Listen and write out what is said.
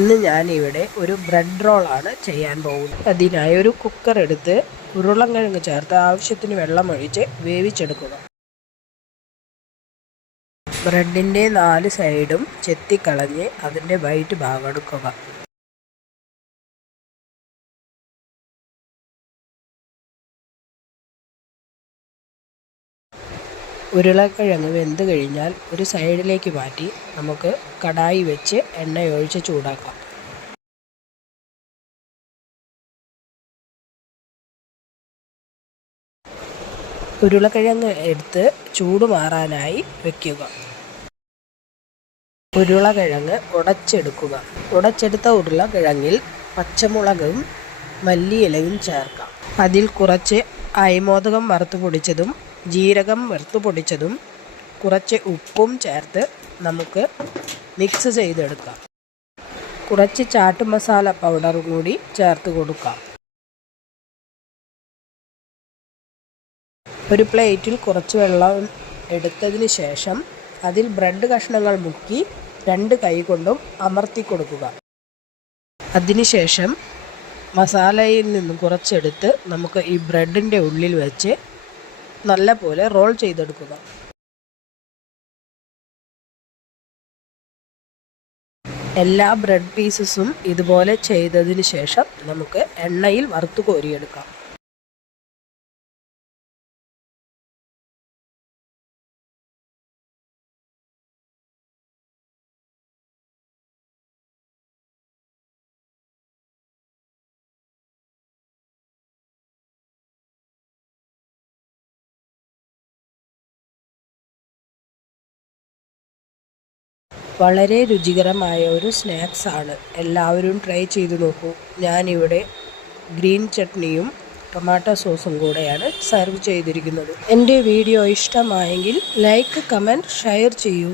ഇന്ന് ഞാനിവിടെ ഒരു ബ്രെഡ് റോളാണ് ചെയ്യാൻ പോകുന്നത്. അതിനായി ഒരു കുക്കർ എടുത്ത് ഉരുളക്കിഴങ്ങ് ചേർത്ത് ആവശ്യത്തിന് വെള്ളമൊഴിച്ച് വേവിച്ചെടുക്കുക. ബ്രെഡിൻ്റെ 4 സൈഡും ചെത്തിക്കളഞ്ഞ് അതിൻ്റെ വൈറ്റ് ഭാഗം എടുക്കുക. ഉരുളക്കിഴങ്ങ് വെന്ത് കഴിഞ്ഞാൽ ഒരു സൈഡിലേക്ക് മാറ്റി നമുക്ക് കടായി വെച്ച് എണ്ണയൊഴിച്ച് ചൂടാക്കാം. ഉരുളക്കിഴങ്ങ് എടുത്ത് ചൂട് മാറാനായി വയ്ക്കുക. ഉരുളക്കിഴങ്ങ് ഉടച്ചെടുക്കുക. ഉടച്ചെടുത്ത ഉരുളക്കിഴങ്ങിൽ പച്ചമുളകും മല്ലിയിലയും ചേർക്കാം. അതിൽ കുറച്ച് അയമോദകം വറുത്ത് പൊടിച്ചതും ജീരകം വറുത്ത് പൊടിച്ചതും കുറച്ച് ഉപ്പും ചേർത്ത് നമുക്ക് മിക്സ് ചെയ്തെടുക്കാം. കുറച്ച് ചാട്ട് മസാല പൗഡറും കൂടി ചേർത്ത് കൊടുക്കാം. ഒരു പ്ലേറ്റിൽ കുറച്ച് വെള്ളം എടുത്തതിന് ശേഷം അതിൽ ബ്രെഡ് കഷ്ണങ്ങൾ മുക്കി 2 കൈ കൊണ്ടും അമർത്തി കൊടുക്കുക. അതിനുശേഷം മസാലയിൽ നിന്നും കുറച്ചെടുത്ത് നമുക്ക് ഈ ബ്രെഡിൻ്റെ ഉള്ളിൽ വെച്ച് നല്ല പോലെ റോൾ ചെയ്തെടുക്കുക. എല്ലാ ബ്രെഡ് പീസസും ഇതുപോലെ ചെയ്തതിന് ശേഷം നമുക്ക് എണ്ണയിൽ വറുത്ത് കോരിയെടുക്കാം. വളരെ രുചികരമായ ഒരു സ്നാക്സാണ്. എല്ലാവരും ട്രൈ ചെയ്തു നോക്കൂ. ഞാനിവിടെ ഗ്രീൻ ചട്നിയും ടൊമാറ്റോ സോസും കൂടെയാണ് സെർവ് ചെയ്തിരിക്കുന്നത്. എൻ്റെ വീഡിയോ ഇഷ്ടമായെങ്കിൽ ലൈക്ക്, കമൻറ്റ്, ഷെയർ ചെയ്യൂ.